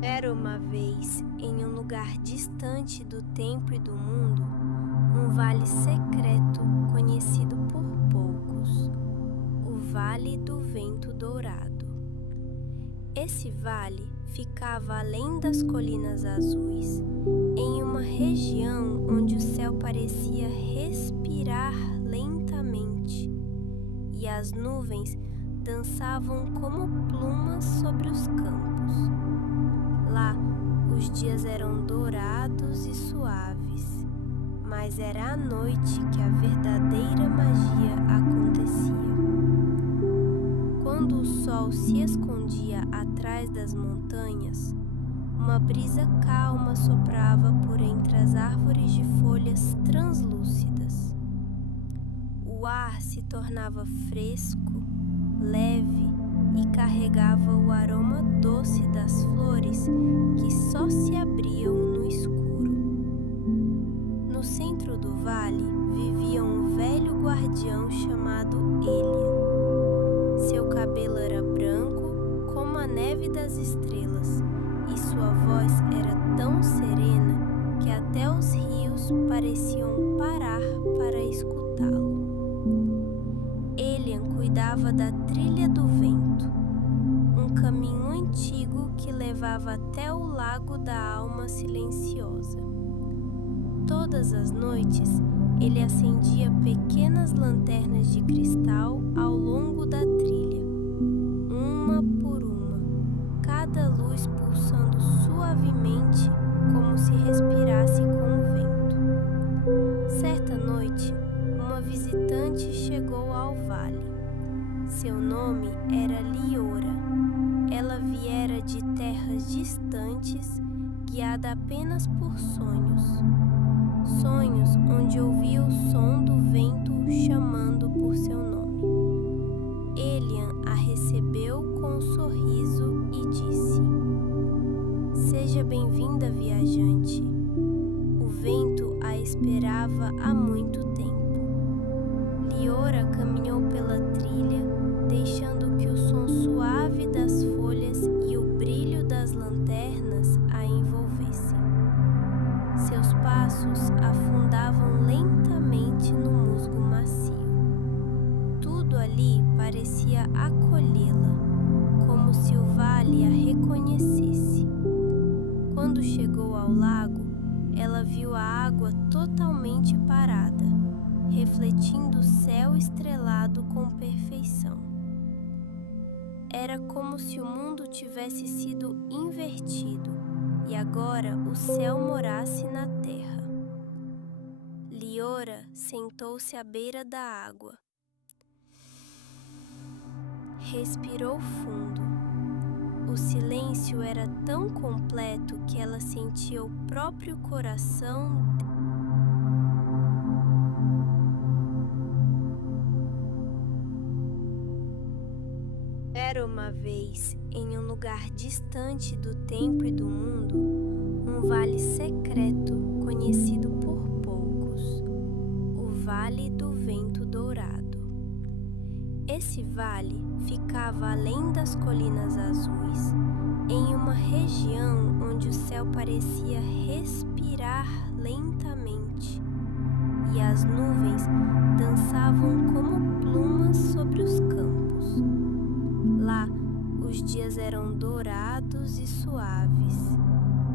Era uma vez, em um lugar distante do tempo e do mundo, um vale secreto conhecido por poucos, o Vale do Vento Dourado. Esse vale ficava além das colinas azuis, em uma região onde o céu parecia respirar lentamente e as nuvens dançavam como plumas sobre os campos. Lá, os dias eram dourados e suaves, mas era à noite que a verdadeira magia acontecia. Quando o sol se escondia atrás das montanhas, uma brisa calma soprava por entre as árvores de folhas translúcidas. O ar se tornava fresco, leve e carregava o aroma doce das flores que só se abriam no escuro. No centro do vale vivia um velho guardião chamado Elian. Seu cabelo era branco como a neve das estrelas e sua voz era tão serena que até os rios pareciam parar para escutá-lo. Elian cuidava da Trilha do Vento, um caminho antigo que levava até o Lago da Alma Silenciosa. Todas as noites, ele acendia pequenas lanternas de cristal ao longo da trilha, uma por uma, cada luz pulsando suavemente como se respirasse com o vento. Certa noite, uma visitante chegou ao vale. Seu nome era Liora. Ela viera de terras distantes, guiada apenas por sonhos. Sonhos onde ouvia o som do vento chamando por seu nome. Elian a recebeu com um sorriso e disse: "Seja bem-vinda, viajante. O vento a esperava há muito tempo." Liora caminhou pela trilha, deixando que o som suave das folhas e o brilho das lanternas a envolvessem. Seus passos afundavam lentamente no musgo macio. Tudo ali parecia acolhê-la, como se o vale a reconhecesse. Quando chegou ao lago, ela viu a água totalmente parada, refletindo o céu estrelado com perfeição. Era como se o mundo tivesse sido invertido e agora o céu morasse na terra. Liora sentou-se à beira da água. Respirou fundo. O silêncio era tão completo que ela sentia o próprio coração. Era uma vez, em um lugar distante do tempo e do mundo, um vale secreto conhecido por poucos, o Vale do Vento Dourado. Esse vale ficava além das colinas azuis, em uma região onde o céu parecia respirar lentamente e as nuvens dançavam como plumas sobre os campos. Lá, os dias eram dourados e suaves,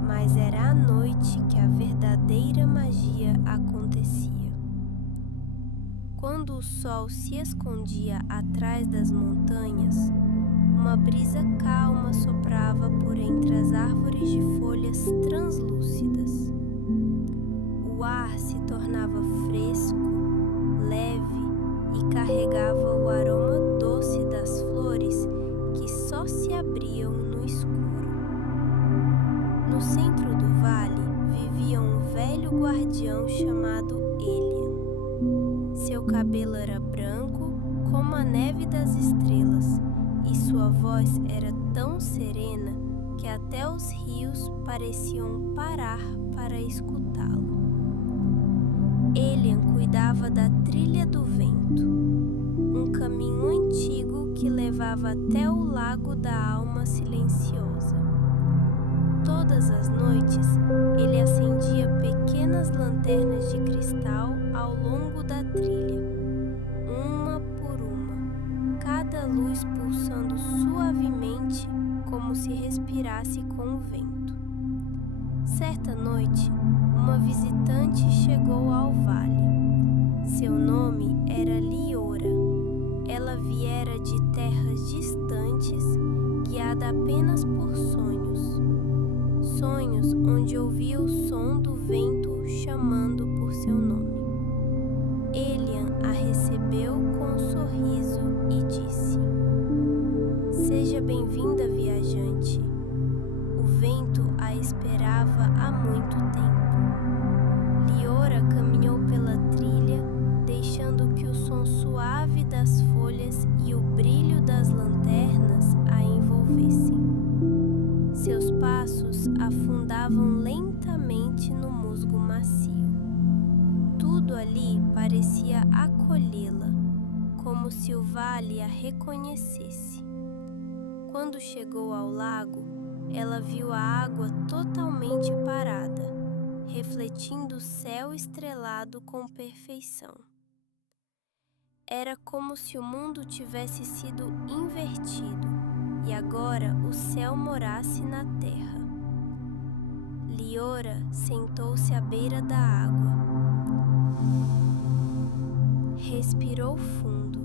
mas era à noite que a verdadeira magia acontecia. Quando o sol se escondia atrás das montanhas, uma brisa calma soprava por entre as árvores de folhas translúcidas. O ar se tornava fresco, leve e carregava o aroma doce das flores que só se abriam no escuro. No centro do vale vivia um velho guardião chamado Elian. Seu cabelo era branco como a neve das estrelas e sua voz era tão serena que até os rios pareciam parar para escutá-lo. Elian cuidava da Trilha do Vento, um caminho antigo que levava até o Lago da Alma Silenciosa. Todas as noites, ele acendia pequenas lanternas de cristal ao longo da trilha, uma por uma, cada luz pulsando suavemente como se respirasse com o vento. Certa noite, uma visitante chegou ao vale. Seu nome era Liora. Ela viera de terras distantes, guiada apenas por sonhos. Sonhos onde ouvia o som do vento chamando por seu nome. Elian a recebeu com um sorriso e disse: "Seja bem-vinda, viajante. O vento a esperava há muito tempo." Liora caminhou pela trilha, deixando que o som suave das folhas e o brilho das lanternas a envolvessem. Seus passos afundavam lentamente no musgo macio. Tudo ali parecia acolhê-la, como se o vale a reconhecesse. Quando chegou ao lago, ela viu a água totalmente parada, refletindo o céu estrelado com perfeição. Era como se o mundo tivesse sido invertido e agora o céu morasse na terra. Liora sentou-se à beira da água. Respirou fundo.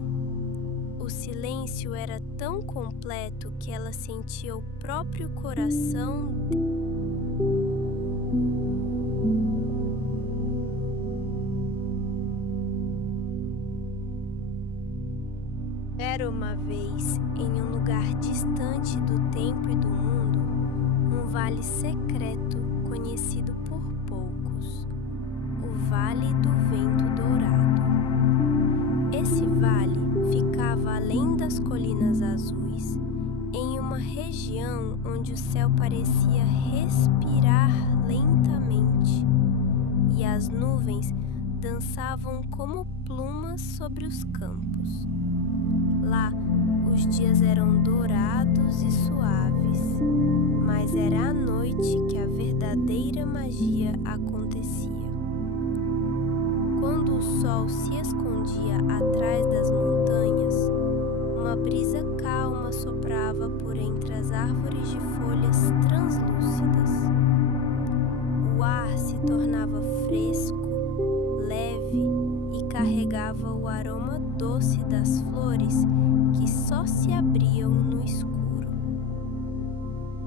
O silêncio era tão completo que ela sentia o próprio coração Era uma vez, em um lugar distante do tempo e do mundo, um vale secreto conhecido por poucos, o Vale do Vento Dourado. Esse vale ficava além das colinas azuis, em uma região onde o céu parecia respirar lentamente e as nuvens dançavam como plumas sobre os campos. Lá, os dias eram dourados e suaves, mas era à noite que a verdadeira magia acontecia. Quando o sol se escondia atrás das montanhas, uma brisa calma soprava por entre as árvores de folhas translúcidas. O ar se tornava fresco, leve e carregava o aroma doce das flores que só se abriam no escuro.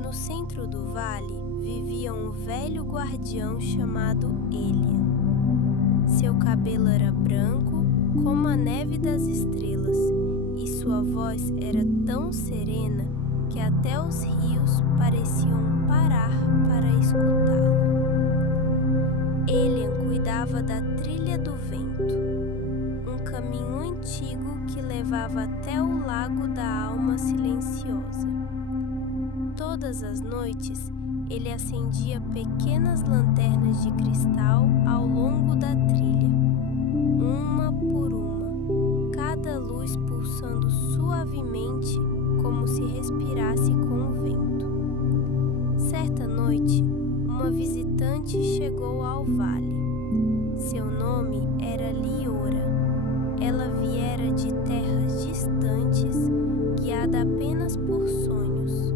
No centro do vale vivia um velho guardião chamado Elian. Seu cabelo era branco como a neve das estrelas e sua voz era tão serena que até os rios pareciam parar para escutá-lo. Elian cuidava da Trilha do Vento, um caminho antigo que levava até o Lago da Alma Silenciosa. Todas as noites, ele acendia pequenas lanternas de cristal ao longo da trilha, uma por uma, cada luz pulsando suavemente como se respirasse com o vento. Certa noite, uma visitante chegou ao vale. Seu nome era Liora. Ela viera de terras distantes, guiada apenas por sonhos.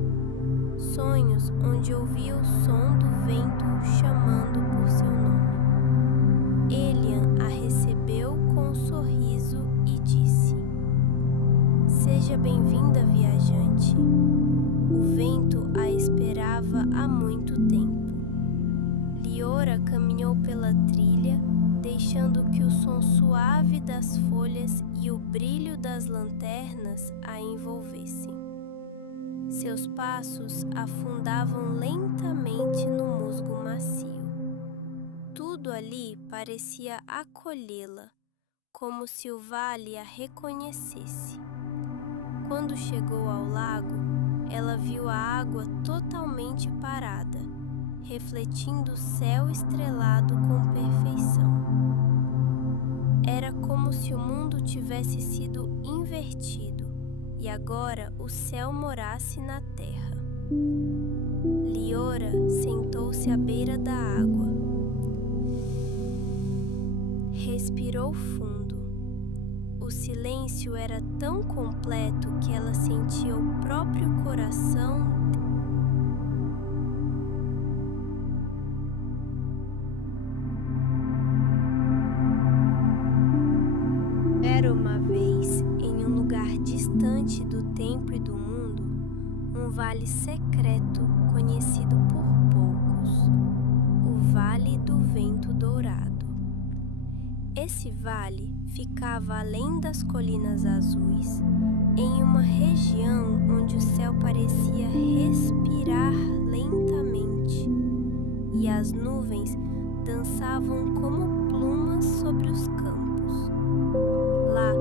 Sonhos onde ouvia o som do vento chamando por seu nome. Elian a recebeu com um sorriso e disse: "Seja bem-vinda, viajante. O vento a esperava há muito tempo." Liora caminhou pela trilha, deixando que o som suave das folhas e o brilho das lanternas a envolvessem. Seus passos afundavam lentamente no musgo macio. Tudo ali parecia acolhê-la, como se o vale a reconhecesse. Quando chegou ao lago, ela viu a água totalmente parada, refletindo o céu estrelado com perfeição. Era como se o mundo tivesse sido invertido e agora o céu morasse na terra. Liora sentou-se à beira da água. Respirou fundo. O silêncio era tão completo que ela sentia o próprio coração. Era uma vez, em um lugar distante do tempo e do mundo, um vale secreto conhecido por poucos, o Vale do Vento Dourado. Esse vale ficava além das colinas azuis, em uma região onde o céu parecia respirar lentamente e as nuvens dançavam como plumas sobre os campos. Lá,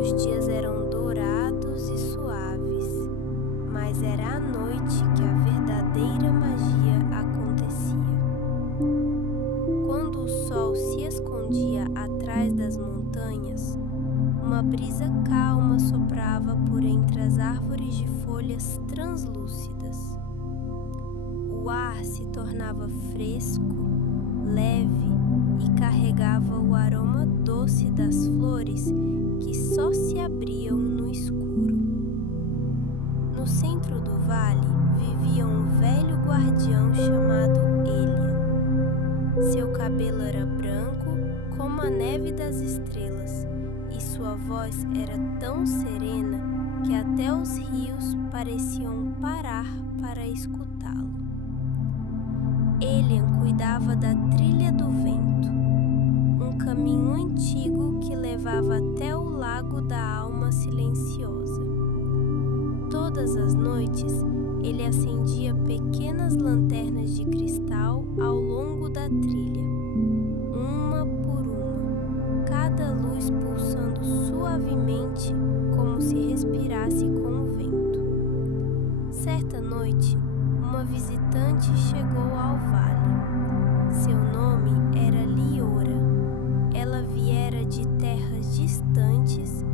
os dias eram dourados e suaves, mas era à noite que a verdadeira magia acontecia. Quando o sol se escondia atrás das montanhas, uma brisa calma soprava por entre as árvores de folhas translúcidas. O ar se tornava fresco, leve e carregava o aroma doce das flores que só se abriam no escuro. No centro do vale vivia um velho guardião chamado Elian. Seu cabelo era branco como a neve das estrelas e sua voz era tão serena que até os rios pareciam parar para escutá-lo. Elian cuidava da Trilha do Vento, um caminho antigo que levava até o Lago da Alma Silenciosa. Todas as noites, ele acendia pequenas lanternas de cristal ao longo da trilha, uma por uma, cada luz pulsando suavemente como se respirasse com o vento. Certa noite, uma visitante chegou ao vale. Seu nome era Liora. Ela viera de terras distantes,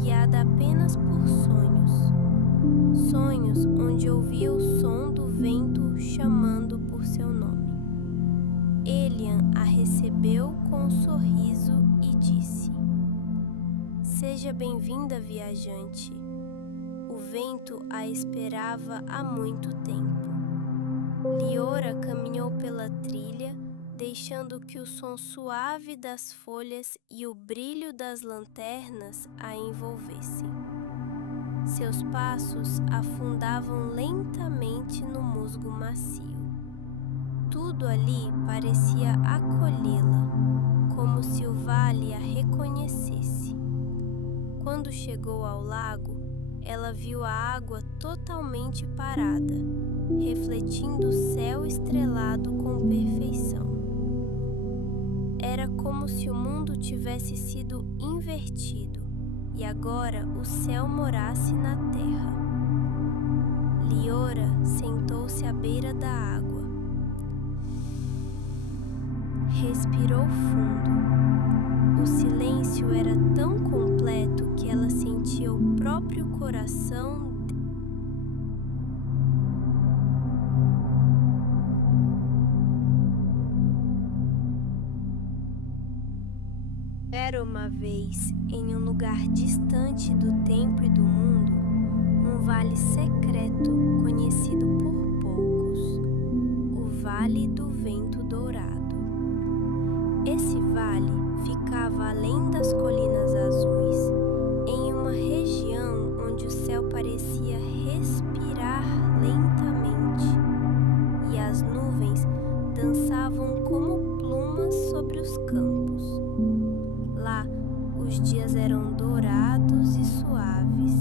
guiada apenas por sonhos. Sonhos onde ouvia o som do vento chamando por seu nome. Elian a recebeu com um sorriso e disse: "Seja bem-vinda, viajante. O vento a esperava há muito tempo." Liora caminhou pela trilha, deixando que o som suave das folhas e o brilho das lanternas a envolvessem. Seus passos afundavam lentamente no musgo macio. Tudo ali parecia acolhê-la, como se o vale a reconhecesse. Quando chegou ao lago, ela viu a água totalmente parada, refletindo o céu estrelado com perfeição. Era como se o mundo tivesse sido invertido e agora o céu morasse na terra. Liora sentou-se à beira da água. Respirou fundo. O silêncio era tão completo que ela sentia o próprio coração. Era uma vez, em um lugar distante do tempo e do mundo, um vale secreto conhecido por poucos, o Vale do Vento Dourado. Esse vale ficava além das colinas azuis, em uma região onde o céu parecia respirar lentamente e as nuvens dançavam como plumas sobre os campos. Lá, os dias eram dourados e suaves,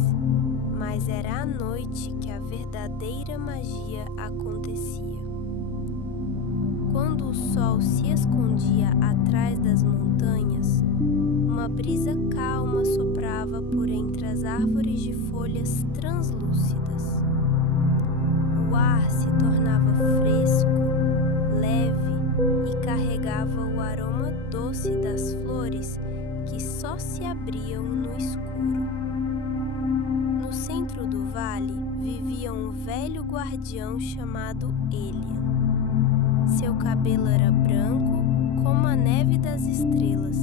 mas era à noite que a verdadeira magia acontecia. Quando o sol se escondia atrás das montanhas, uma brisa calma soprava por entre as árvores de folhas translúcidas. O ar se tornava fresco, leve e carregava o aroma doce das flores que só se abriam no escuro. No centro do vale vivia um velho guardião chamado Elian. Seu cabelo era branco como a neve das estrelas,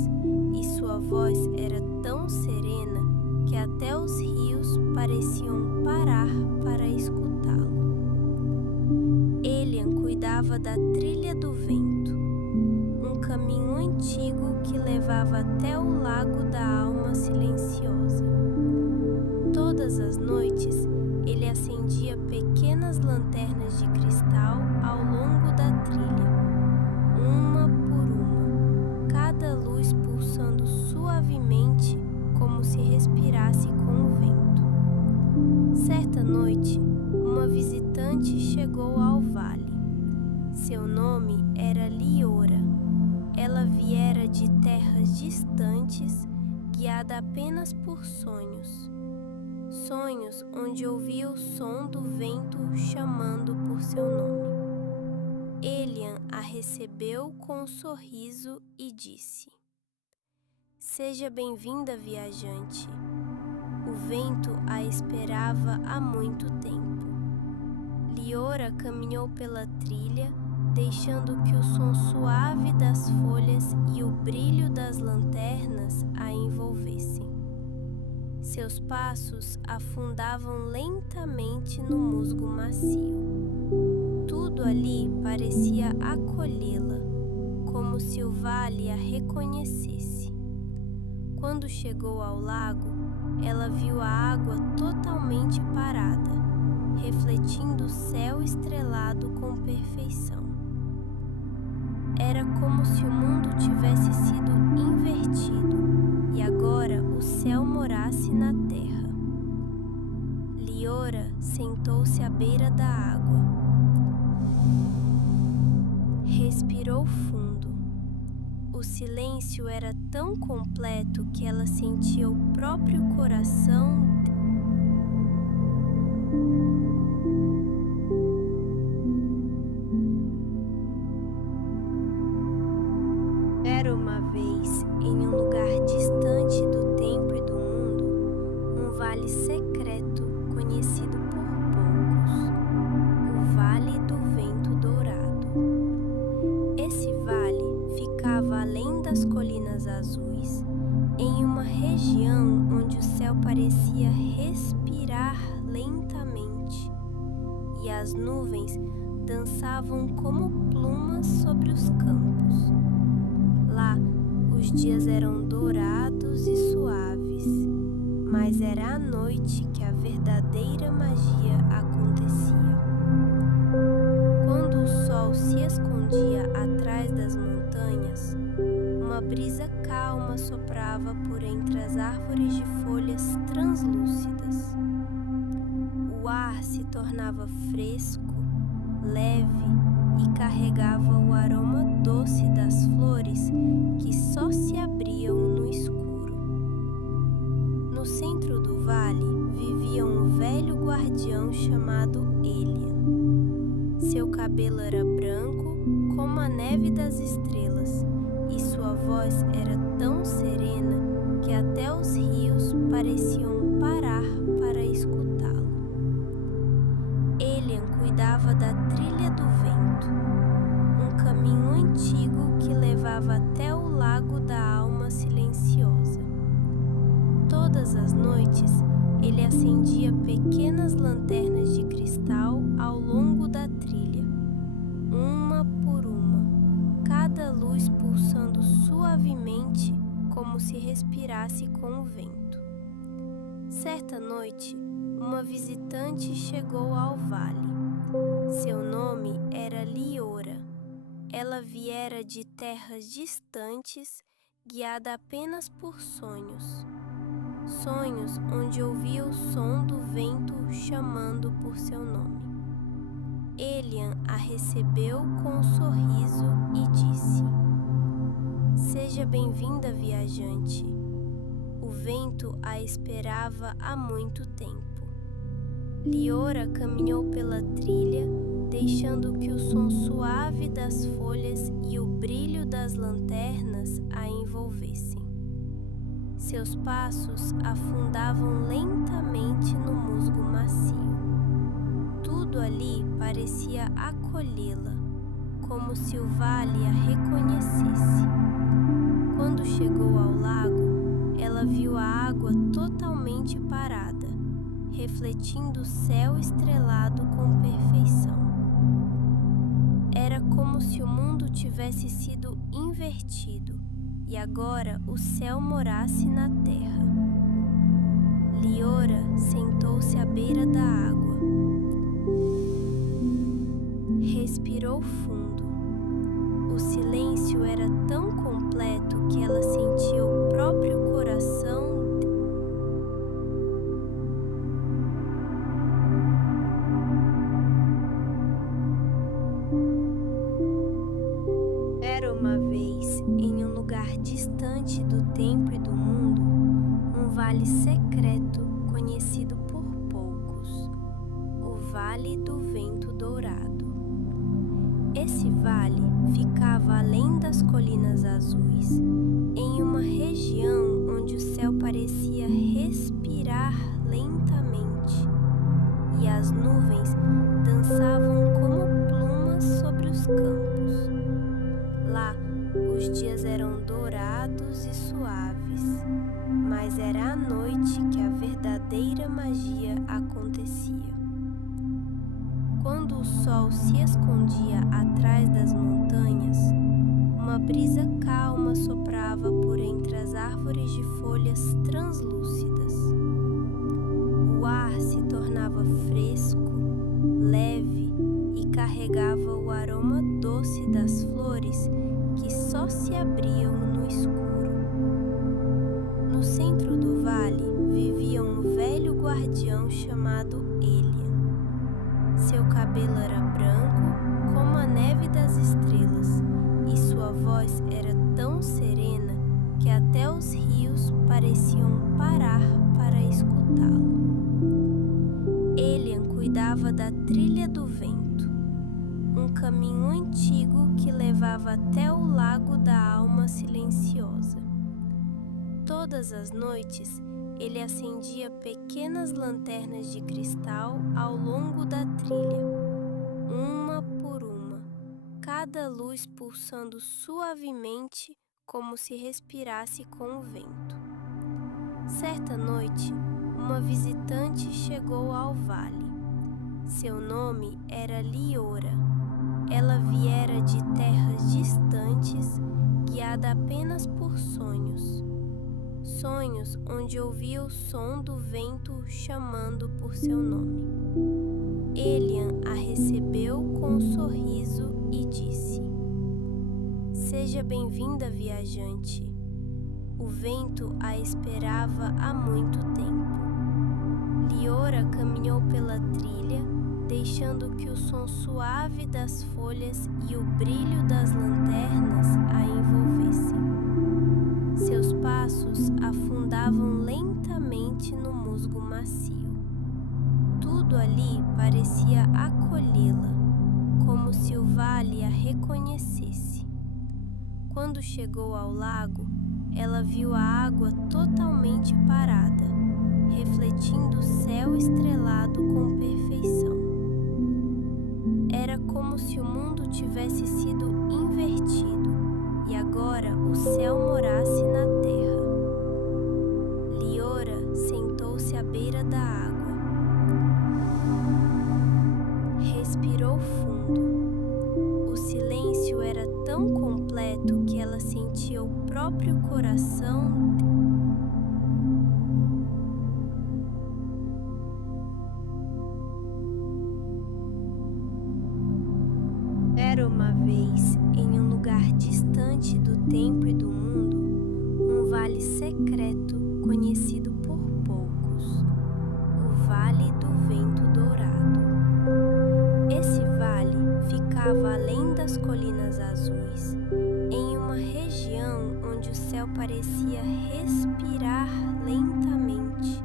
e sua voz era tão serena que até os rios pareciam parar para escutá-lo. Elian cuidava da trilha do vento, um caminho antigo que levava até o lago da alma silenciosa. Todas as noites, ele acendia pequenas lanternas de cristal ao longo da trilha, uma por uma, cada luz pulsando suavemente como se respirasse com o vento. Certa noite, uma visitante chegou ao vale. Seu nome era Liora. Ela viera de terras distantes, guiada apenas por sonhos. Sonhos onde ouvia o som do vento chamando por seu nome. Elian a recebeu com um sorriso e disse: "Seja bem-vinda, viajante. O vento a esperava há muito tempo." Liora caminhou pela trilha, deixando que o som suave das folhas e o brilho das lanternas a envolvessem. Seus passos afundavam lentamente no musgo macio. Tudo ali parecia acolhê-la, como se o vale a reconhecesse. Quando chegou ao lago, ela viu a água totalmente parada, refletindo o céu estrelado com perfeição. Era como se o mundo tivesse sido invertido e agora o céu morasse na terra. Liora sentou-se à beira da água. Respirou fundo. O silêncio era tão completo que ela sentia o próprio coração Era uma vez, em um lugar distante do tempo e do mundo, um vale secreto conhecido por poucos, o Vale do Vento Dourado. Esse vale ficava além das colinas azuis, em uma região onde o céu parecia respirar lentamente e as nuvens dançavam como plumas sobre os campos. Lá, os dias eram dourados e suaves, mas era à noite que a verdadeira magia acontecia. Quando o sol se escondia atrás das montanhas, uma brisa calma soprava por entre as árvores de folhas translúcidas. O ar se tornava fresco, leve e carregava o aroma doce das flores que só se abriam no escuro. No centro do vale vivia um velho guardião chamado Elian. Seu cabelo era branco como a neve das estrelas e sua voz era tão serena que até os rios pareciam parar para escutá-lo. Elian cuidava da trilha do vento, um caminho antigo que levava até o lago da alma silenciosa. Todas as noites, ele acendia pequenas lanternas de cristal ao longo da trilha, uma por uma, cada luz pulsando suavemente como se respirasse com o vento. Certa noite, uma visitante chegou ao vale. Seu nome era Liora. Ela viera de terras distantes, guiada apenas por sonhos. Sonhos onde ouvia o som do vento chamando por seu nome. Elian a recebeu com um sorriso e disse: "Seja bem-vinda, viajante. O vento a esperava há muito tempo." Liora caminhou pela trilha, deixando que o som suave das folhas e o brilho das lanternas a envolvessem. Seus passos afundavam lentamente no musgo macio. Tudo ali parecia acolhê-la, como se o vale a reconhecesse. Quando chegou ao lago, ela viu a água totalmente parada, refletindo o céu estrelado com perfeição. Era como se o mundo tivesse sido invertido e agora o céu morasse na terra. Liora sentou-se à beira da água. Respirou fundo. O silêncio era tão completo que ela sentia o próprio coração. Era uma vez, em um lugar distante do tempo e do mundo, um vale secreto conhecido por poucos, o Vale do Vento Dourado. Esse vale ficava além das colinas azuis, em uma região onde o céu parecia respirar lentamente e as nuvens dançavam como plumas sobre os campos. Lá, os dias eram dourados e suaves, mas era à noite que a verdadeira magia acontecia. Quando o sol se escondia atrás das montanhas, uma brisa calma soprava por entre as árvores de folhas translúcidas. O ar se tornava fresco, leve e carregava o aroma doce das flores que só se abriam no escuro. No centro do vale vivia um velho guardião chamado Elian. Seu cabelo era branco como a neve das estrelas e sua voz era tão serena que até os rios pareciam parar para escutá-lo. Elian cuidava da Trilha do Vento, um caminho antigo que levava até o Lago da Alma Silenciosa. Todas as noites, ele acendia pequenas lanternas de cristal ao longo da trilha, uma por uma, cada luz pulsando suavemente como se respirasse com o vento. Certa noite, uma visitante chegou ao vale. Seu nome era Liora. Ela viera de terras distantes, guiada apenas por sonhos. Sonhos onde ouvia o som do vento chamando por seu nome. Elian a recebeu com um sorriso e disse: "Seja bem-vinda, viajante." O vento a esperava há muito tempo. Liora caminhou pela trilha, deixando que o som suave das folhas e o brilho das lanternas a envolvessem. Seus passos afundavam lentamente no musgo macio. Tudo ali parecia acolhê-la, como se o vale a reconhecesse. Quando chegou ao lago, ela viu a água totalmente parada, refletindo o céu estrelado com perfeição. Era como se o mundo tivesse sido invertido e agora o céu morasse na terra. Liora sentou-se à beira da água. Respirou fundo. O silêncio era tão completo que ela sentia o próprio coração. Era uma vez, em um lugar distante do tempo e do mundo, um vale secreto conhecido por poucos, o Vale do Vento Dourado. Esse vale ficava além das colinas azuis, em uma região onde o céu parecia respirar lentamente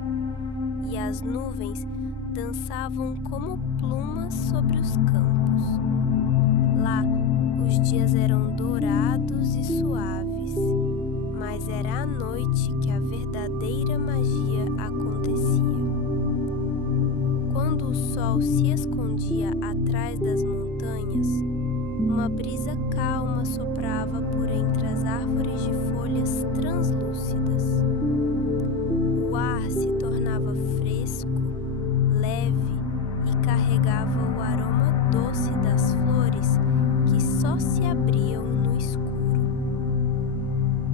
e as nuvens dançavam como plumas sobre os campos. Lá, os dias eram dourados e suaves, mas era à noite que a verdadeira magia acontecia. Quando o sol se escondia atrás das montanhas, uma uma brisa calma soprava por entre as árvores de folhas translúcidas. O ar se tornava fresco, leve e carregava o aroma doce das flores que só se abriam no escuro.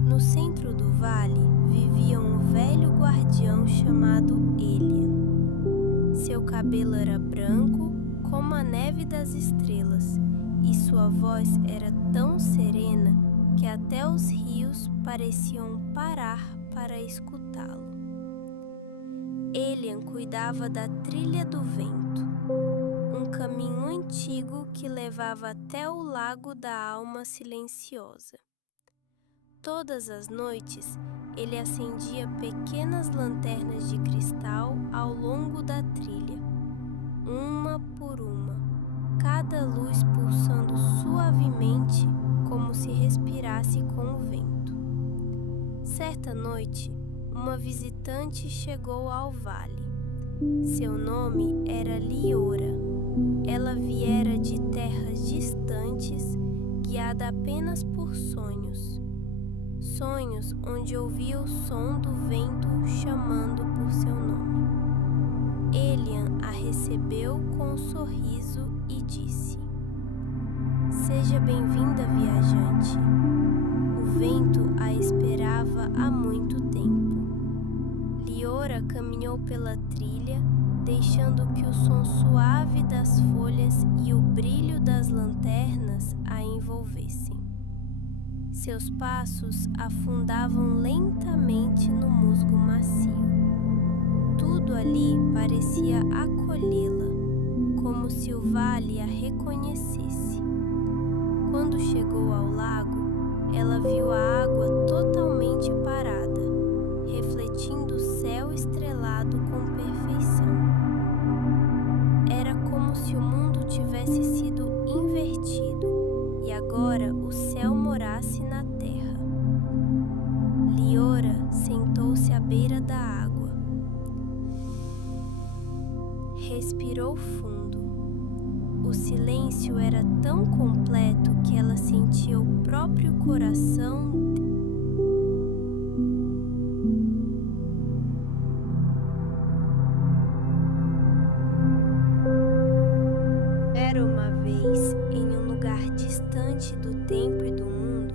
No centro do vale vivia um velho guardião chamado Elian. Seu cabelo era branco como a neve das estrelas, e sua voz era tão serena que até os rios pareciam parar para escutá-lo. Elian cuidava da trilha do vento, um caminho antigo que levava até o lago da alma silenciosa. Todas as noites, ele acendia pequenas lanternas de cristal ao longo da trilha, uma por uma, cada luz pulsando suavemente como se respirasse com o vento. Certa noite, uma visitante chegou ao vale. Seu nome era Liora. Ela viera de terras distantes, guiada apenas por sonhos. Sonhos onde ouvia o som do vento chamando por seu nome. Elian a recebeu com um sorriso e disse: "Seja bem-vinda, viajante. O vento a esperava há muito tempo." Liora caminhou pela trilha, deixando que o som suave das folhas e o brilho das lanternas a envolvessem. Seus passos afundavam lentamente no musgo macio. Tudo ali parecia acolhê-la, como se o vale a reconhecesse. Quando chegou ao lago, ela viu a água totalmente parada, refletindo o céu estrelado com perfeição. Era como se o mundo tivesse sido invertido e agora o céu morasse na terra. Liora sentou-se à beira da água. Respirou fundo. O silêncio era tão completo que ela sentia o próprio coração. Era uma vez, em um lugar distante do tempo e do mundo,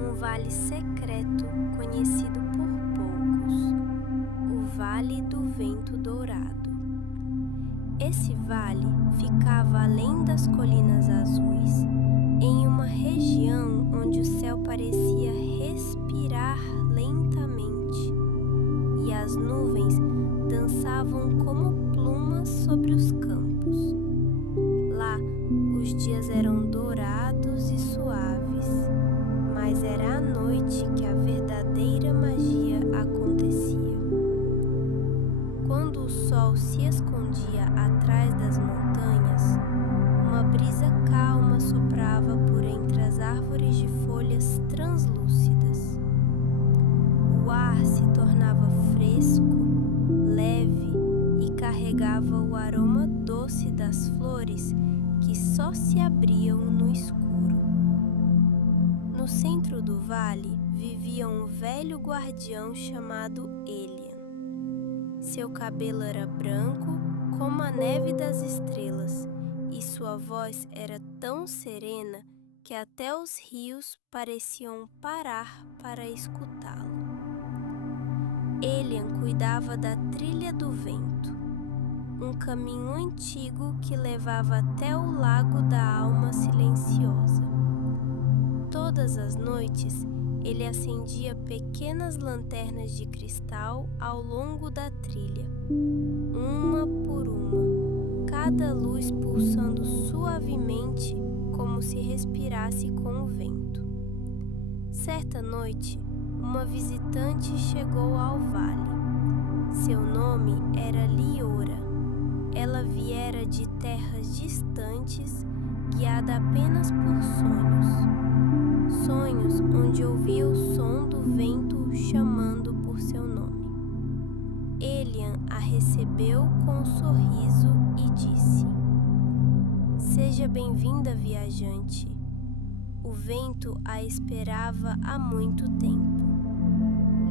um vale secreto conhecido por poucos, o Vale do Vento Dourado. Esse vale ficava além das colinas azuis, em uma região onde o céu parecia respirar lentamente e as nuvens dançavam como plumas sobre os campos. Lá, os dias eram dourados e suaves, mas era à noite que a verdadeira magia acontecia. Quando o sol se escondia atrás das montanhas, uma brisa calma soprava por entre as árvores de folhas translúcidas. O ar se tornava fresco, leve e carregava o aroma doce das flores que só se abriam no escuro. No centro do vale vivia um velho guardião chamado Elian. Seu cabelo era branco como a neve das estrelas, e sua voz era tão serena que até os rios pareciam parar para escutá-lo. Elian cuidava da trilha do vento, um caminho antigo que levava até o lago da alma silenciosa. Todas as noites, ele acendia pequenas lanternas de cristal ao longo da trilha, uma por uma, cada luz pulsando suavemente como se respirasse com o vento. Certa noite, uma visitante chegou ao vale. Seu nome era Liora. Ela viera de terras distantes, guiada apenas por sonhos. Sonhos onde ouvia o som do vento chamando por seu nome. Elian a recebeu com um sorriso e disse: "Seja bem-vinda, viajante. O vento a esperava há muito tempo.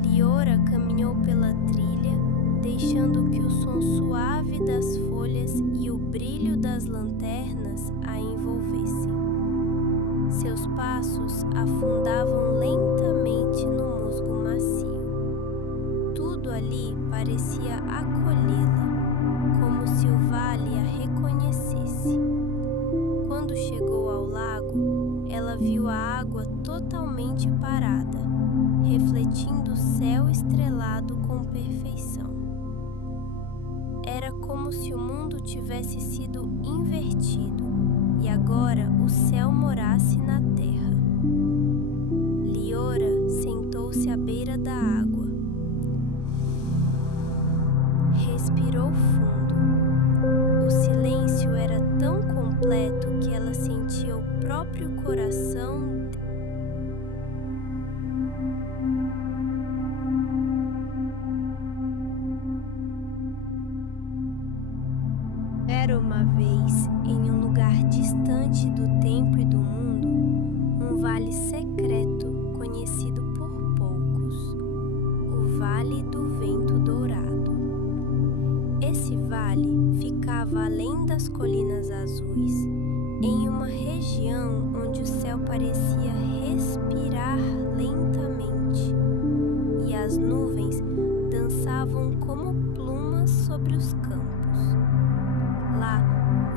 Liora caminhou pela trilha, deixando que o som suave das folhas e o brilho das lanternas a envolvessem. Seus passos afundavam lentamente no musgo macio. Tudo ali parecia acolhê-la, como se o vale a reconhecesse. Quando chegou ao lago, ela viu a água totalmente parada, refletindo o céu estrelado com perfeição. Era como se o mundo tivesse sido invertido e agora o céu morasse na terra. Liora sentou-se à beira da água. Respirou fundo. O silêncio era tão completo que ela sentia o próprio coração Era uma vez, em um lugar distante do tempo e do mundo, um vale secreto conhecido por poucos, o Vale do Vento Dourado. Esse vale ficava além das colinas azuis, em uma região onde o céu parecia respirar lentamente e as nuvens dançavam como plumas sobre os campos. Lá,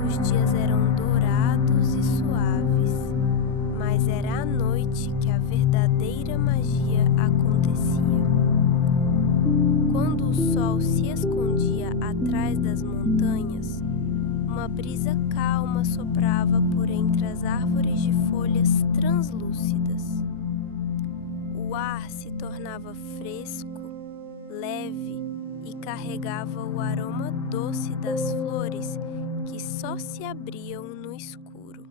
os dias eram dourados e suaves, mas era à noite que a verdadeira magia acontecia. Quando o sol se escondia atrás das montanhas, uma brisa calma soprava por entre as árvores de folhas translúcidas. O ar se tornava fresco, leve e carregava o aroma doce das flores que só se abriam no escuro.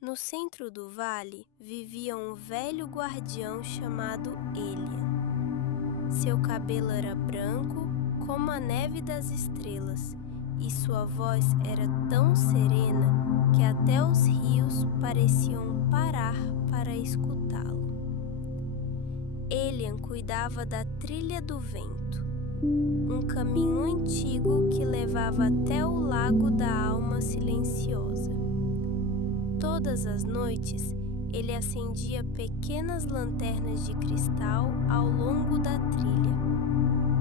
No centro do vale vivia um velho guardião chamado Elian. Seu cabelo era branco como a neve das estrelas e sua voz era tão serena que até os rios pareciam parar para escutá-lo. Elian cuidava da Trilha do Vento, um caminho antigo que levava até o Lago da Alma Silenciosa. Todas as noites, ele acendia pequenas lanternas de cristal ao longo da trilha,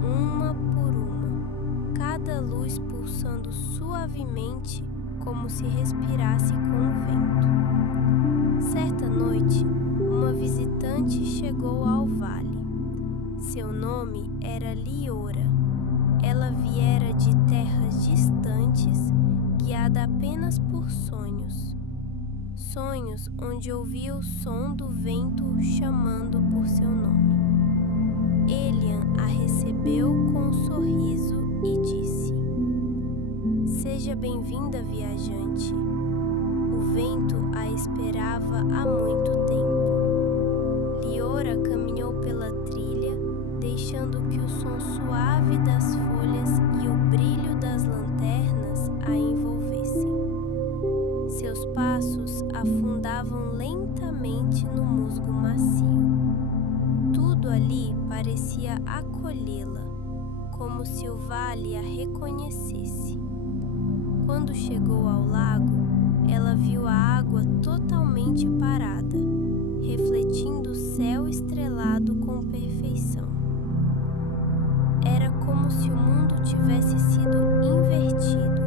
uma por uma, cada luz pulsando suavemente como se respirasse com o vento. Certa noite, uma visitante chegou ao vale. Seu nome era Liora. Ela viera de terras distantes, guiada apenas por sonhos. Sonhos onde ouvia o som do vento chamando por seu nome. Elian a recebeu com um sorriso e disse: "Seja bem-vinda, viajante. O vento a esperava há muito tempo." Liora caminhou pela trilha, deixando que o som suave das folhas e o brilho das lanternas a envolvessem. Seus passos afundavam lentamente no musgo macio. Tudo ali parecia acolhê-la, como se o vale a reconhecesse. Quando chegou ao lago, ela viu a água totalmente parada, refletindo o céu estrelado com perfeição. Era como se o mundo tivesse sido invertido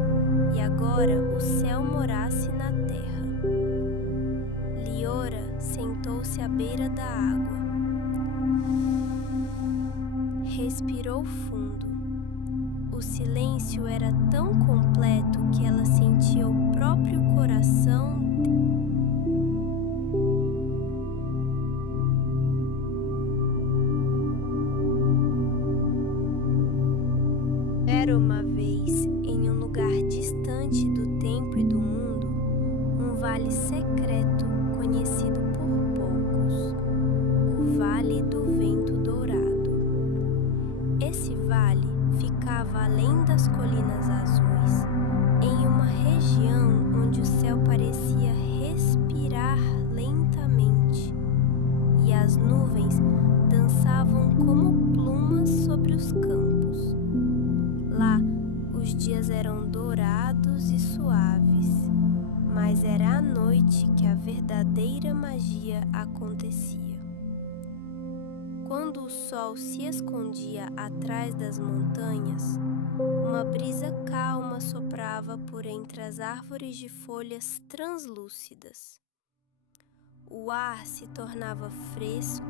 e agora o céu morasse na terra. Liora sentou-se à beira da água. Respirou fundo. O silêncio era tão completo que ela sentia o próprio coração Era uma vez, em um lugar distante do tempo e do mundo, um vale secreto conhecido por poucos, o Vale do Vento Dourado. Esse vale ficava além das colinas azuis, em uma região onde o céu parecia respirar lentamente, e as nuvens dançavam como plumas sobre os campos. Lá, os dias eram dourados e suaves, mas era à noite que a verdadeira magia acontecia. Quando o sol se escondia atrás das montanhas, uma brisa calma soprava por entre as árvores de folhas translúcidas. O ar se tornava fresco,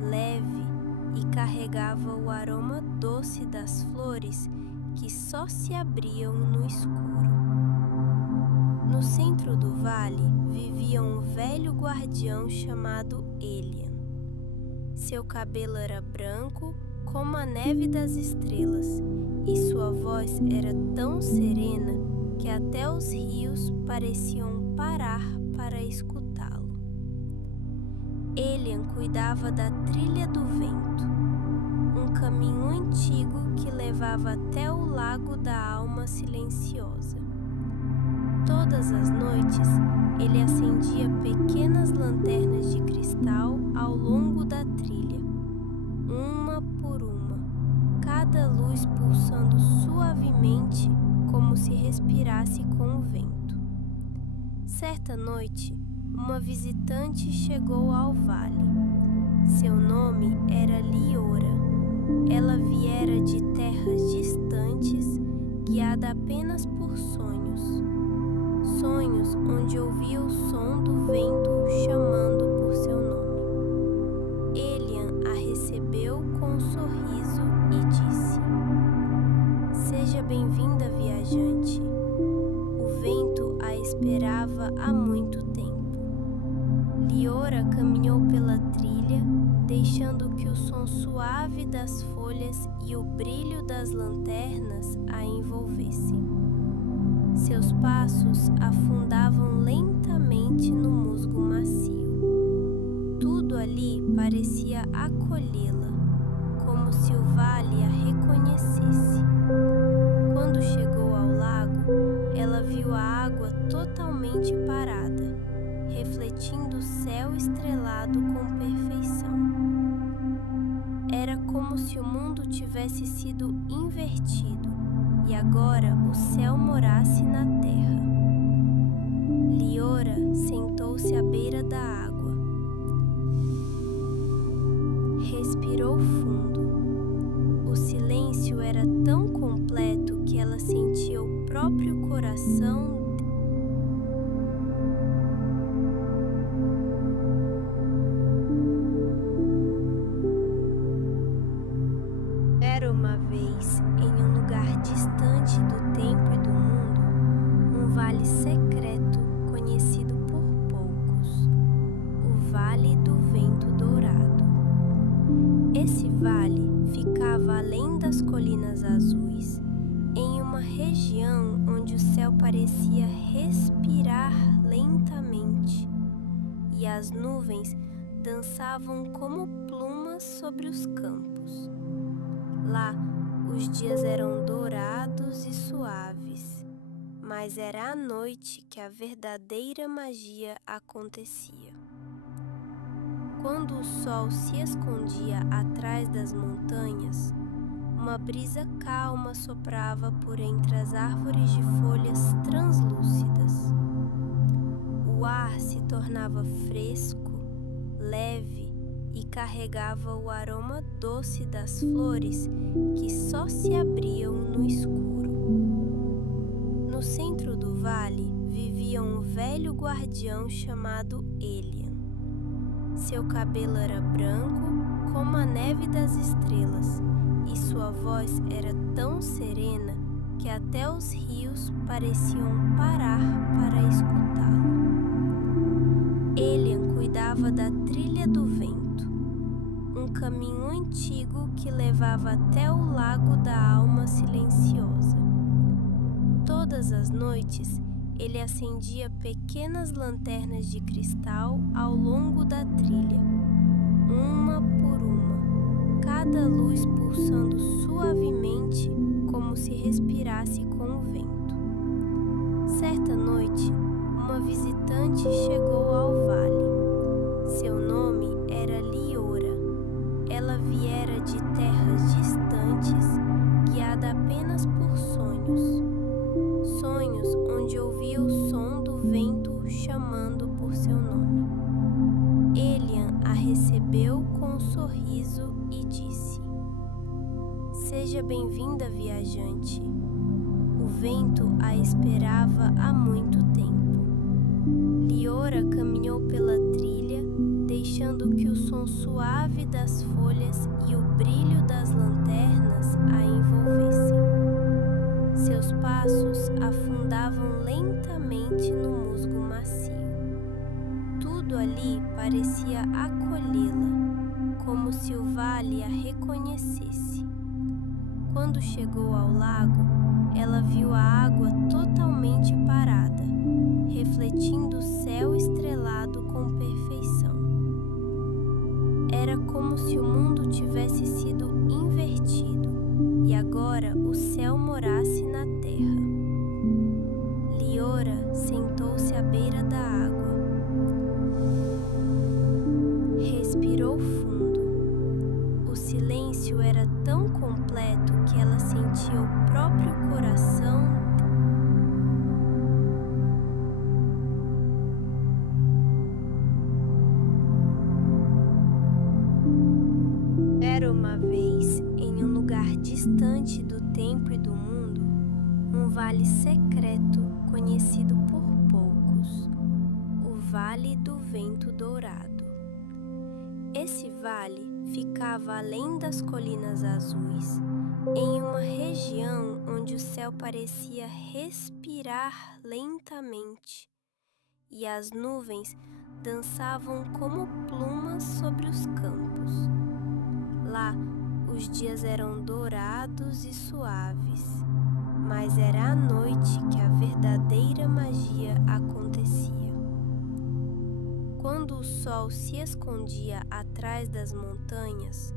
leve e carregava o aroma doce das flores que só se abriam no escuro. No centro do vale vivia um velho guardião chamado Elian. Seu cabelo era branco como a neve das estrelas, e sua voz era tão serena que até os rios pareciam parar para escutá-lo. Elian cuidava da trilha do vento, um caminho antigo que levava até o lago da alma silenciosa. Todas as noites, ele acendia pequenas lanternas de cristal ao longo da trilha, uma por uma, cada luz pulsando suavemente como se respirasse com o vento. Certa noite, uma visitante chegou ao vale. Seu nome era Liora. Ela viera de terras distantes, guiada apenas por sonhos onde ouvia o som do vento chamando por seu nome. Elian a recebeu com um sorriso e disse: "Seja bem-vinda, viajante. O vento a esperava há muito tempo." Liora caminhou pela trilha, deixando que o som suave das folhas e o brilho das lanternas a envolvessem. Seus passos afundavam lentamente no musgo macio. Tudo ali parecia acolhê-la, como se o vale a reconhecesse. Quando chegou ao lago, ela viu a água totalmente parada, refletindo o céu estrelado com perfeição. Era como se o mundo tivesse sido invertido e agora o céu morasse na terra. Liora sentou-se à beira da água. Respirou fundo. O silêncio era tão completo que ela sentia o próprio coração Era uma vez, em um lugar distante do tempo e do mundo, um vale secreto conhecido por poucos, o Vale do Vento Dourado. Esse vale ficava além das colinas azuis, em uma região onde o céu parecia respirar lentamente, e as nuvens dançavam como plumas sobre os campos. Lá, os dias eram dourados e suaves, mas era à noite que a verdadeira magia acontecia. Quando o sol se escondia atrás das montanhas, uma brisa calma soprava por entre as árvores de folhas translúcidas. O ar se tornava fresco, leve e carregava o aroma doce das flores que só se abriam no escuro. No centro do vale vivia um velho guardião chamado Elian. Seu cabelo era branco como a neve das estrelas, e sua voz era tão serena que até os rios pareciam parar para escutá-lo. Elian cuidava da trilha do vento, um caminho antigo que levava até o lago da alma silenciosa. Todas as noites, ele acendia pequenas lanternas de cristal ao longo da trilha, uma por uma, cada luz pulsando suavemente como se respirasse com o vento. Certa noite, uma visitante chegou ao vale. vento chamando por seu nome. Elian a recebeu com um sorriso e disse: Seja bem-vinda, viajante. O vento a esperava há muito tempo. Liora caminhou pela trilha, deixando que o som suave das folhas e o brilho das lanternas a envolvessem. Seus passos afundavam lentamente no musgo macio. Tudo ali parecia acolhê-la, como se o vale a reconhecesse. Quando chegou ao lago, ela viu a água totalmente parada, refletindo o céu estrelado com perfeição. Era como se o mundo tivesse sido invertido e agora o céu morasse na terra. Liora sentou-se à beira da água. Respirou fundo. O silêncio era tão completo que ela sentia o próprio coração. Era uma vez, em um lugar distante do tempo e do mundo, um vale secreto conhecido por poucos, o Vale do Vento Dourado. Esse vale ficava além das colinas azuis, em uma região onde o céu parecia respirar lentamente e as nuvens dançavam como plumas sobre os campos. Lá, os dias eram dourados e suaves, mas era à noite que a verdadeira magia acontecia. Quando o sol se escondia atrás das montanhas,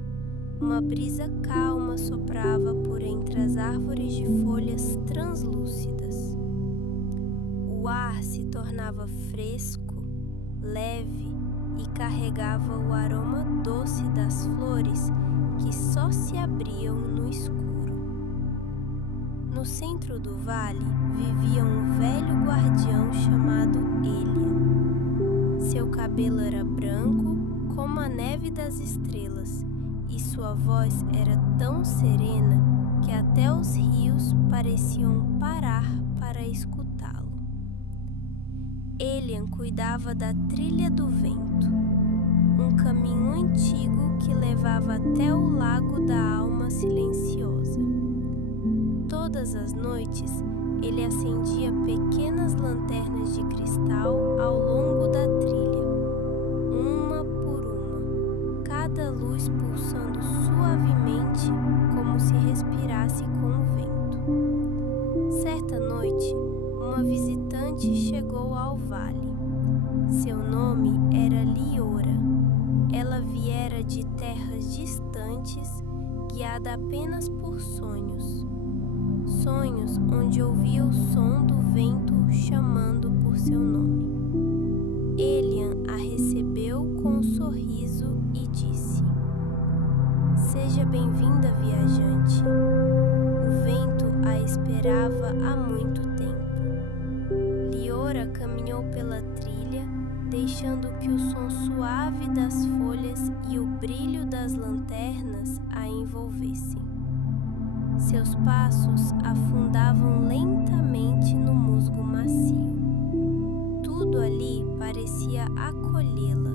uma brisa calma soprava por entre as árvores de folhas translúcidas. O ar se tornava fresco, leve e carregava o aroma doce das flores que só se abriam no escuro. No centro do vale vivia um velho guardião chamado Elian. Seu cabelo era branco como a neve das estrelas e sua voz era tão serena que até os rios pareciam parar para escutá-lo. Elian cuidava da Trilha do Vento, um caminho antigo que levava até o Lago da Alma Silenciosa. Todas as noites, ele acendia pequenas lanternas de cristal ao longo da trilha, uma por uma, cada luz pulsando suavemente como se respirasse com o vento. Certa noite, uma visitante chegou ao vale. Seu nome era Liora. Ela viera de terras distantes, guiada apenas por sonhos. Sonhos onde ouvia o som do vento chamando por seu nome. Elian a recebeu com um sorriso e disse: Seja bem-vinda, viajante. O vento a esperava há muito tempo. Liora caminhou pela trilha, deixando que o som suave das folhas e o brilho das lanternas a envolvessem. Seus passos afundavam lentamente no musgo macio. Tudo ali parecia acolhê-la,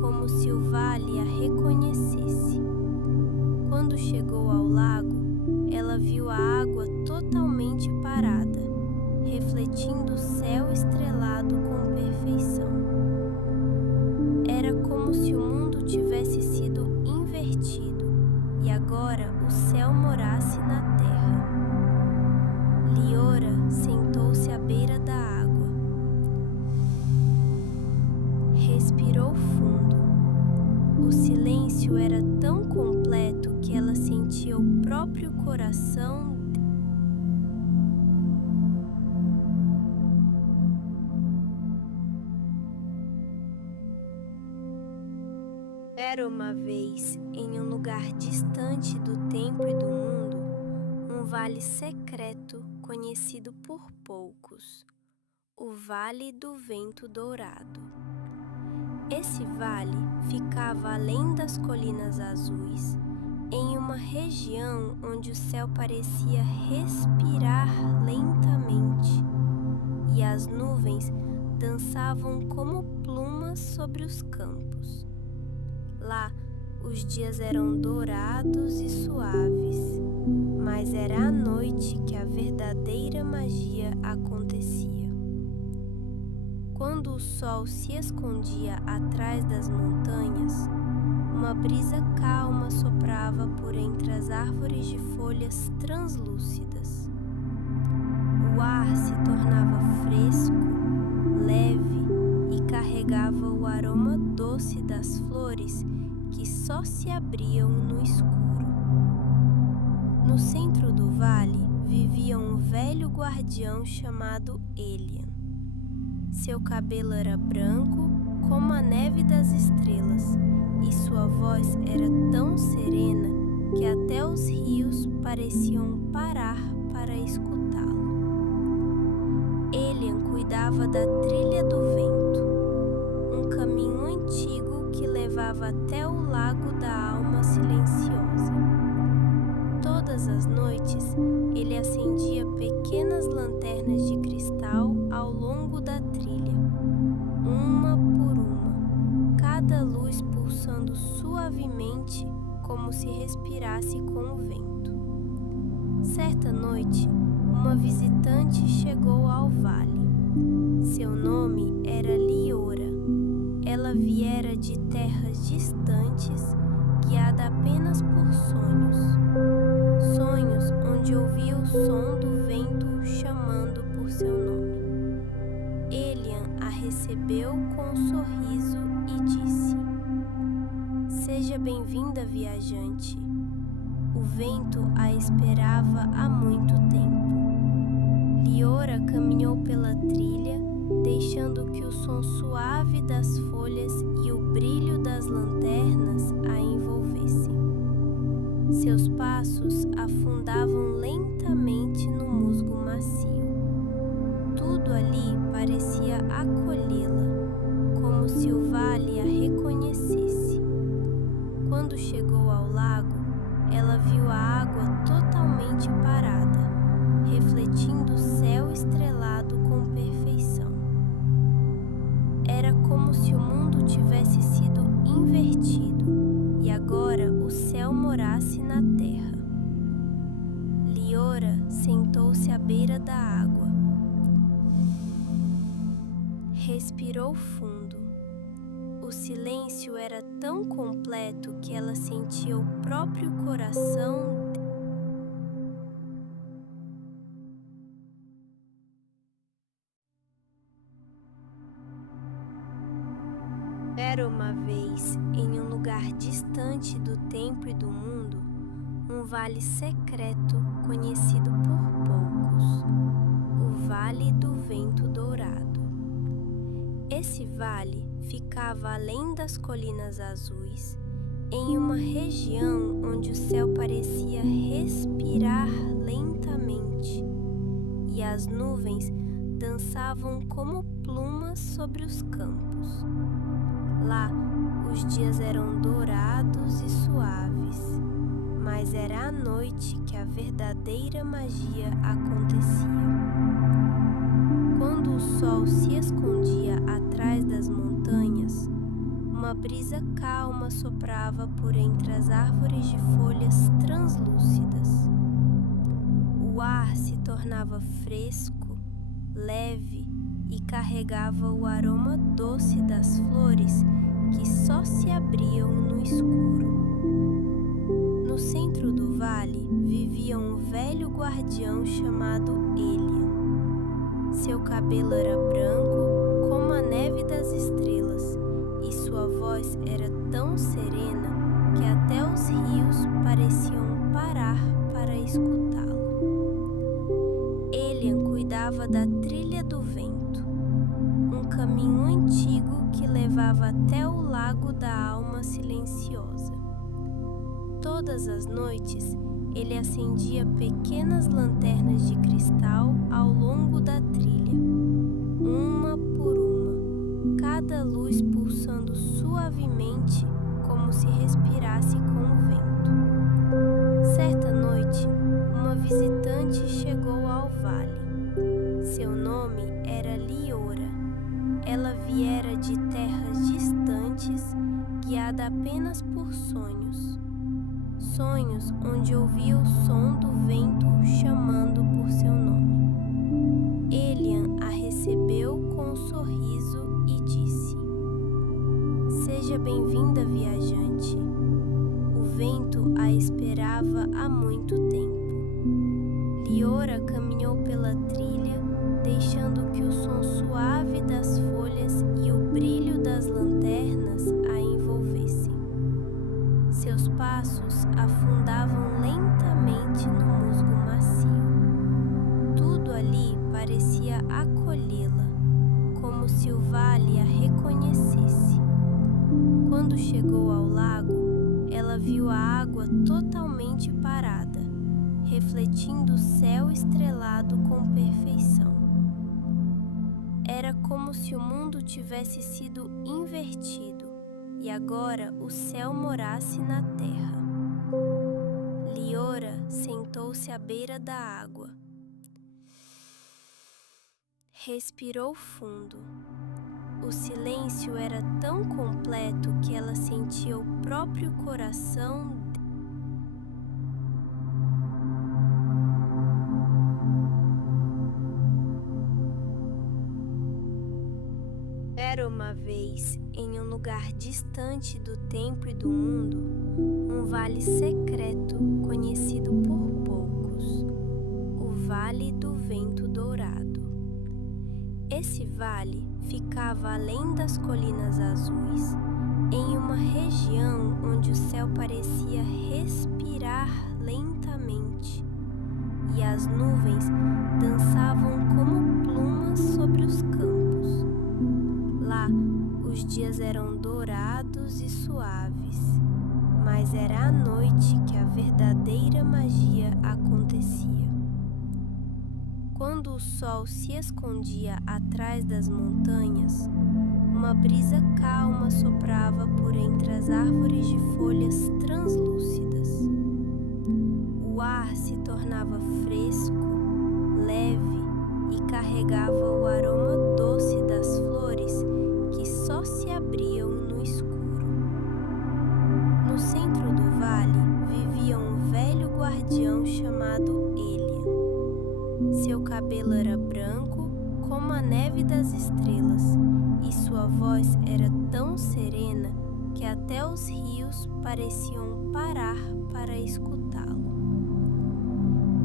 como se o vale a reconhecesse. Quando chegou ao lago, ela viu a água totalmente parada, refletindo o céu estrelado com perfeição. Era como se o mundo tivesse sido invertido e agora o céu morasse na terra. Liora sentou-se à beira da água. Respirou fundo. O silêncio era tão completo que ela sentia o próprio coração. Era uma vez, em um lugar distante do tempo e do mundo, um vale secreto conhecido por poucos, O Vale do Vento Dourado. Esse vale ficava além das colinas azuis, em uma região onde o céu parecia respirar lentamente e as nuvens dançavam como plumas sobre os campos. Lá, os dias eram dourados e suaves, mas era à noite que a verdadeira magia acontecia. Quando o sol se escondia atrás das montanhas, uma brisa calma soprava por entre as árvores de folhas translúcidas. O ar se tornava fresco, leve e carregava o aroma doce das flores que só se abriam no escuro. No centro do vale vivia um velho guardião chamado Elian. Seu cabelo era branco como a neve das estrelas e sua voz era tão serena que até os rios pareciam parar para escutá-lo. Elian cuidava da Trilha do Vento, um caminho antigo que levava até o Lago da Alma Silenciosa. Todas as noites, ele acendia pequenas lanternas de cristal ao longo da trilha, uma por uma, cada luz pulsando suavemente como se respirasse com o vento. Certa noite, uma visitante chegou ao vale. Seu nome era Liora. Ela viera de terras distantes, guiada apenas por sonhos. Sonhos onde ouvia o som do vento chamando por seu nome. Elian a recebeu com um sorriso e disse: "Seja bem-vinda, viajante. O vento a esperava há muito tempo." Liora caminhou pela trilha, deixando que o som suave das folhas e o brilho das lanternas a envolvessem. Seus passos afundavam lentamente no musgo macio. Tudo ali parecia acolhê-la, como se o vale a reconhecesse. Quando chegou ao lago, ela viu a água totalmente parada, refletindo o céu estrelado com perfeição. Era como se o mundo tivesse sido invertido e agora o céu morasse na terra. Liora sentou-se à beira da água. Respirou fundo. O silêncio era tão completo que ela sentia o próprio coração. Era uma vez, em um lugar distante do tempo e do mundo, um vale secreto conhecido por poucos, o Vale do Vento Dourado. Esse vale ficava além das colinas azuis, em uma região onde o céu parecia respirar lentamente e as nuvens dançavam como plumas sobre os campos. Lá, os dias eram dourados e suaves, mas era à noite que a verdadeira magia acontecia. Quando o sol se escondia atrás das montanhas, uma brisa calma soprava por entre as árvores de folhas translúcidas. O ar se tornava fresco, leve e carregava o aroma doce das flores que só se abriam no escuro. No centro do vale vivia um velho guardião chamado Elian. Seu cabelo era branco como a neve das estrelas e sua voz era tão serena que até os rios pareciam parar para escutá-lo. Elian cuidava da Trilha do Vento, um caminho antigo que levava até o Lago da Alma Silenciosa. Todas as noites, ele acendia pequenas lanternas de cristal ao longo da trilha, uma por uma, cada luz pulsando suavemente como se respirasse com o vento. Certa noite, uma visitante chegou ao vale. Seu nome era Liora. Ela viera de terras distantes, guiada apenas por sonhos. Sonhos onde ouvia o som do vento chamando por seu nome. Elian a recebeu com um sorriso e disse: "Seja bem-vinda, viajante." O vento a esperava há muito tempo. Liora caminhou pela trilha, deixando que o som suave das folhas e o brilho das lanternas a envolvessem. Seus passos afundavam lentamente no musgo macio. Tudo ali parecia acolhê-la, como se o vale a reconhecesse. Quando chegou ao lago, ela viu a água totalmente parada, refletindo o céu estrelado com perfeição. Era como se o mundo tivesse sido invertido e agora o céu morasse na terra. Liora sentou-se à beira da água. Respirou fundo. O silêncio era tão completo que ela sentia o próprio coração Era uma vez, em um lugar distante do tempo e do mundo, um vale secreto conhecido por poucos, o Vale do Vento Dourado. Esse vale ficava além das colinas azuis, em uma região onde o céu parecia respirar lentamente e as nuvens dançavam como plumas sobre os campos. Lá, os dias eram dourados e suaves, mas era à noite que a verdadeira magia acontecia. Quando o sol se escondia atrás das montanhas, uma brisa calma soprava por entre as árvores de folhas translúcidas. O ar se tornava fresco, leve e carregava o aroma doce das flores que só se abriam no escuro. No centro do vale vivia um velho guardião chamado Elian. Seu cabelo era branco como a neve das estrelas e sua voz era tão serena que até os rios pareciam parar para escutá-lo.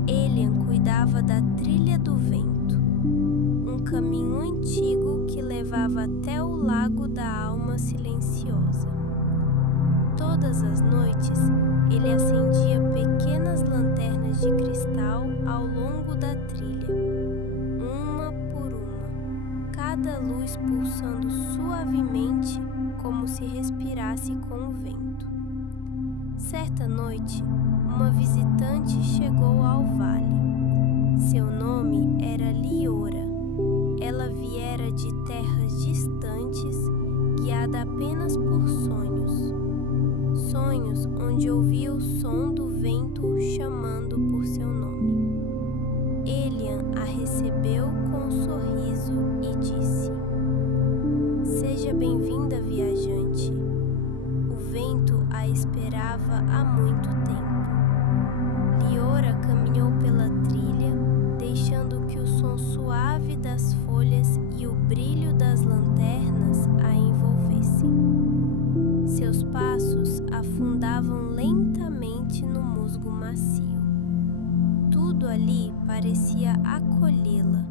Elian cuidava da trilha do vento, um caminho antigo que levava até o lago da alma silenciosa. Todas as noites, ele acendia pequenas lanternas de cristal ao longo da trilha, uma por uma, cada luz pulsando suavemente como se respirasse com o vento. Certa noite, uma visitante chegou ao vale. Seu nome era Liora. Ela viera de terras distantes, guiada apenas por sonhos. Sonhos onde ouvia o som do vento chamando por seu nome. Elian a recebeu com um sorriso e disse: "Seja bem-vinda, viajante." O vento a esperava há muito tempo. Liora caminhou pela trilha, deixando que o som suave das folhas e o brilho das lanternas a envolvessem. Seus passos afundavam lentamente no musgo macio. Tudo ali parecia acolhê-la,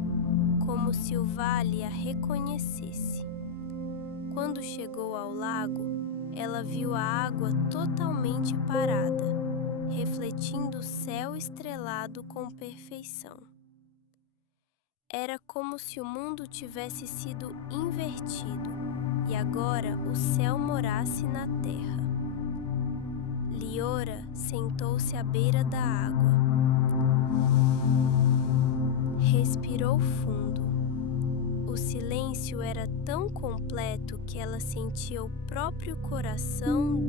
como se o vale a reconhecesse. Quando chegou ao lago, ela viu a água totalmente parada, refletindo o céu estrelado com perfeição. Era como se o mundo tivesse sido invertido e agora o céu morasse na terra. Liora sentou-se à beira da água. Respirou fundo. O O silêncio era tão completo que ela sentia o próprio coração